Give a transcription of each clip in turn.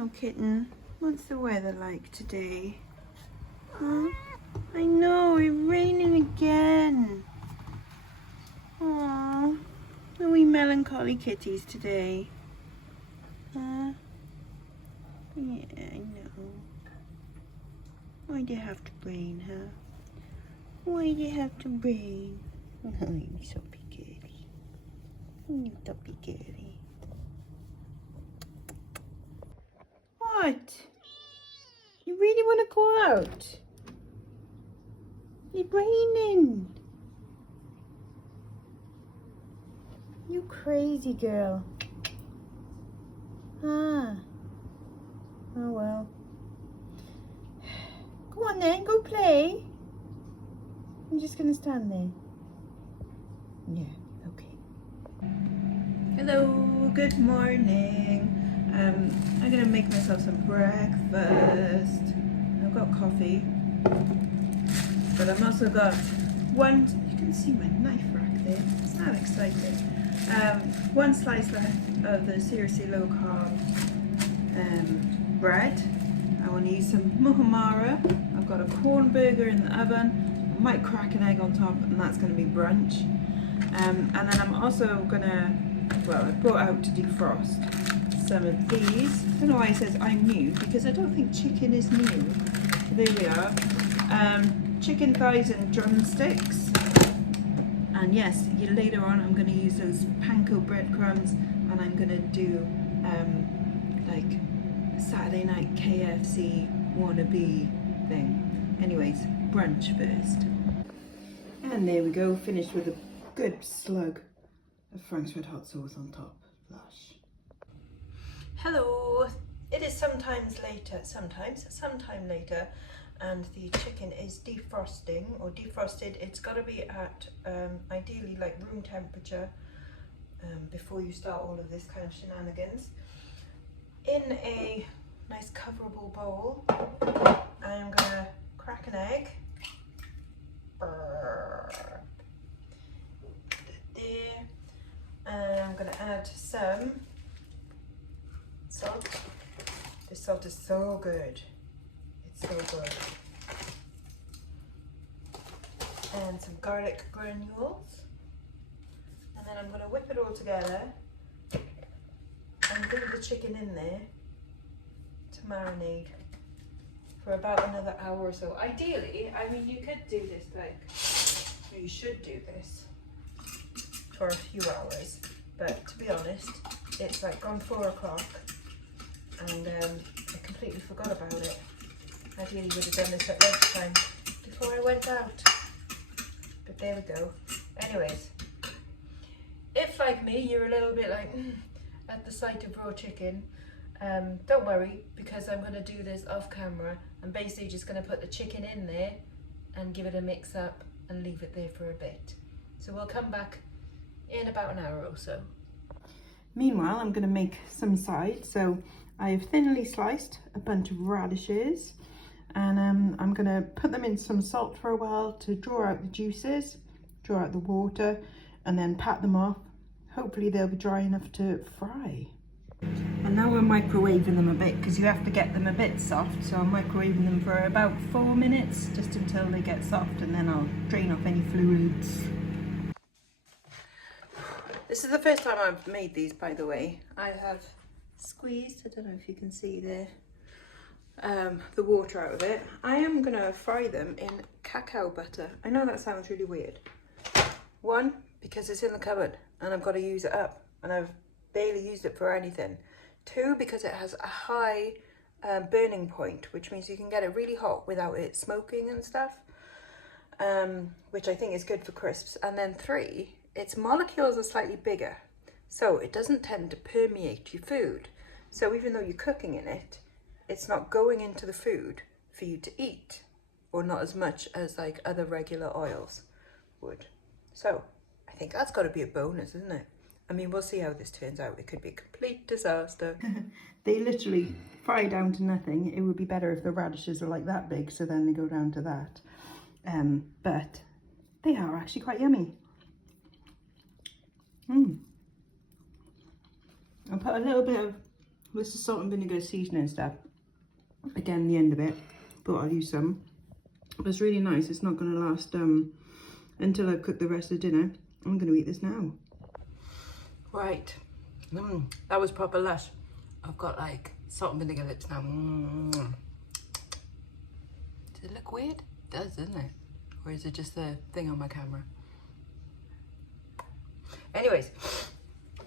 Hello, kitten. What's the weather like today? Huh? I know, it's raining again. Aww. Are we melancholy kitties today? Huh? Yeah, I know. Why'd you have to rain, huh? Why'd you have to rain? Oh, you're so picky. You're so picky. What? You really want to go out? It's raining. You crazy girl. Ah. Oh well. Go on then, go play. I'm just gonna stand there. Yeah, okay. Hello, good morning. I'm gonna make myself some breakfast. I've got coffee, but I've also got one, you can see my knife rack there, it's not exciting. One slice left of the seriously low carb bread. I want to use some muhamara. I've got a corn burger in the oven. I might crack an egg on top, and that's going to be brunch. And then I'm also going to, well, I brought out to defrost some of these. I don't know why it says I'm new, because I don't think chicken is new. So there we are. Chicken thighs and drumsticks. And yes, later on I'm going to use those panko breadcrumbs, and I'm going to do like Saturday night KFC wannabe thing. Anyways, brunch first. And there we go, finished with a good slug of Frank's Red Hot sauce on top. Lush. Hello, it is sometime later, and the chicken is defrosting or defrosted. It's got to be at ideally like room temperature before you start all of this kind of shenanigans. In a nice coverable bowl, I'm gonna crack an egg. There. And I'm gonna add some salt. This salt is so good. It's so good. And some garlic granules. And then I'm gonna whip it all together and leave the chicken in there to marinate for about another hour or so. Ideally, I mean, you could do this or you should do this for a few hours, but to be honest, it's like gone 4 o'clock and I completely forgot about it. Ideally would have done this at lunchtime before I went out, but there we go. Anyways, if like me, you're a little bit like at the sight of raw chicken, don't worry, because I'm going to do this off camera. I'm basically just going to put the chicken in there and give it a mix up and leave it there for a bit. So we'll come back in about an hour or so. Meanwhile, I'm going to make some sides. So I have thinly sliced a bunch of radishes, and I'm going to put them in some salt for a while to draw out the juices, draw out the water, and then pat them off. Hopefully they'll be dry enough to fry. And now we're microwaving them a bit, because you have to get them a bit soft. So I'm microwaving them for about 4 minutes, just until they get soft, and then I'll drain off any fluids. This is the first time I've made these, by the way. I have squeezed, I don't know if you can see there, the water out of it. I am gonna fry them in cacao butter. I know that sounds really weird. One, because it's in the cupboard and I've got to use it up, and I've barely used it for anything. Two, because it has a high burning point, which means you can get it really hot without it smoking and stuff, which I think is good for crisps. And then three, its molecules are slightly bigger, so it doesn't tend to permeate your food. So even though you're cooking in it, it's not going into the food for you to eat, or not as much as like other regular oils would. So I think that's got to be a bonus, isn't it? I mean, we'll see how this turns out. It could be a complete disaster. They literally fry down to nothing. It would be better if the radishes were like that big, so then they go down to that. But they are actually quite yummy. I'll put a little bit of This is salt and vinegar seasoning stuff. Again, the end of it, but I'll use some. It's really nice. It's not going to last until I cook the rest of dinner. I'm going to eat this now. Right. That was proper lush. I've got like salt and vinegar lips now. Does it look weird? It does, doesn't it? Or is it just the thing on my camera? Anyways,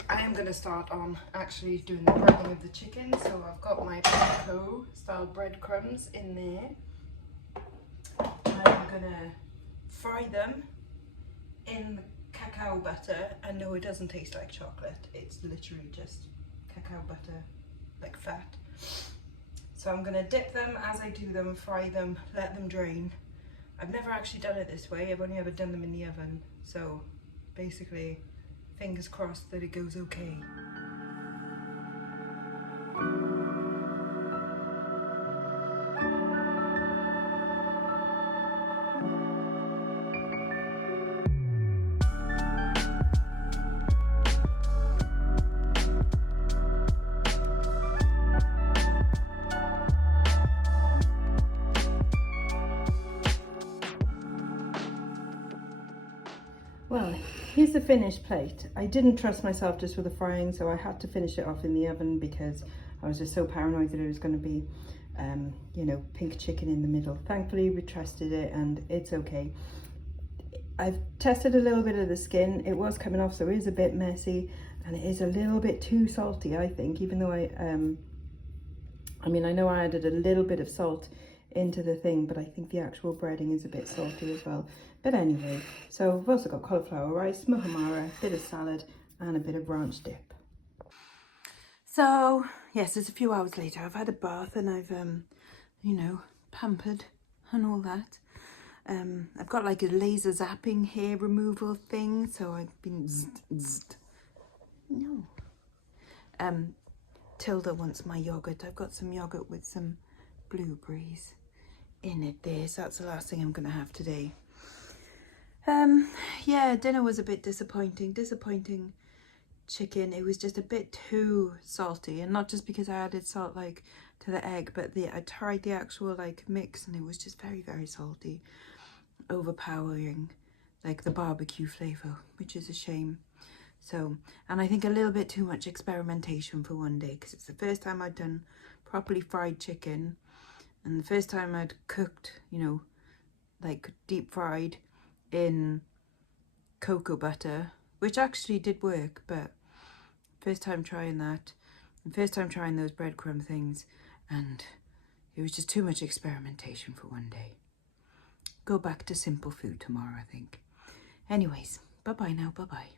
I am going to start on actually doing the breading of the chicken. So I've got my Keto style breadcrumbs in there. I'm going to fry them in the cacao butter. And no, it doesn't taste like chocolate. It's literally just cacao butter, like fat. So I'm going to dip them as I do them, fry them, let them drain. I've never actually done it this way. I've only ever done them in the oven. So basically, fingers crossed that it goes okay. Well, here's the finished plate. I didn't trust myself just with the frying, so I had to finish it off in the oven because I was just so paranoid that it was going to be, you know, pink chicken in the middle. Thankfully, we trusted it and it's okay. I've tested a little bit of the skin. It was coming off, so it is a bit messy and it is a little bit too salty, I think, even though I mean, I know I added a little bit of salt into the thing, but I think the actual breading is a bit salty as well. But anyway, so we've also got cauliflower rice, muhamara, a bit of salad and a bit of ranch dip. So yes, it's a few hours later. I've had a bath and I've you know, pampered and all that. I've got like a laser zapping hair removal thing, so I've been no. Tilda wants my yogurt. I've got some yogurt with some blueberries in it there, so that's the last thing I'm gonna have today. Yeah, dinner was a bit disappointing chicken. It was just a bit too salty, and not just because I added salt like to the egg, but I tried the actual like mix and it was just very, very salty, overpowering like the barbecue flavor, which is a shame. So, and I think a little bit too much experimentation for one day, because it's the first time I'd done properly fried chicken and the first time I'd cooked, you know, like deep fried in cocoa butter, which actually did work, but first time trying that, and first time trying those breadcrumb things, and it was just too much experimentation for one day. Go back to simple food tomorrow, I think. Anyways, bye-bye now, bye-bye.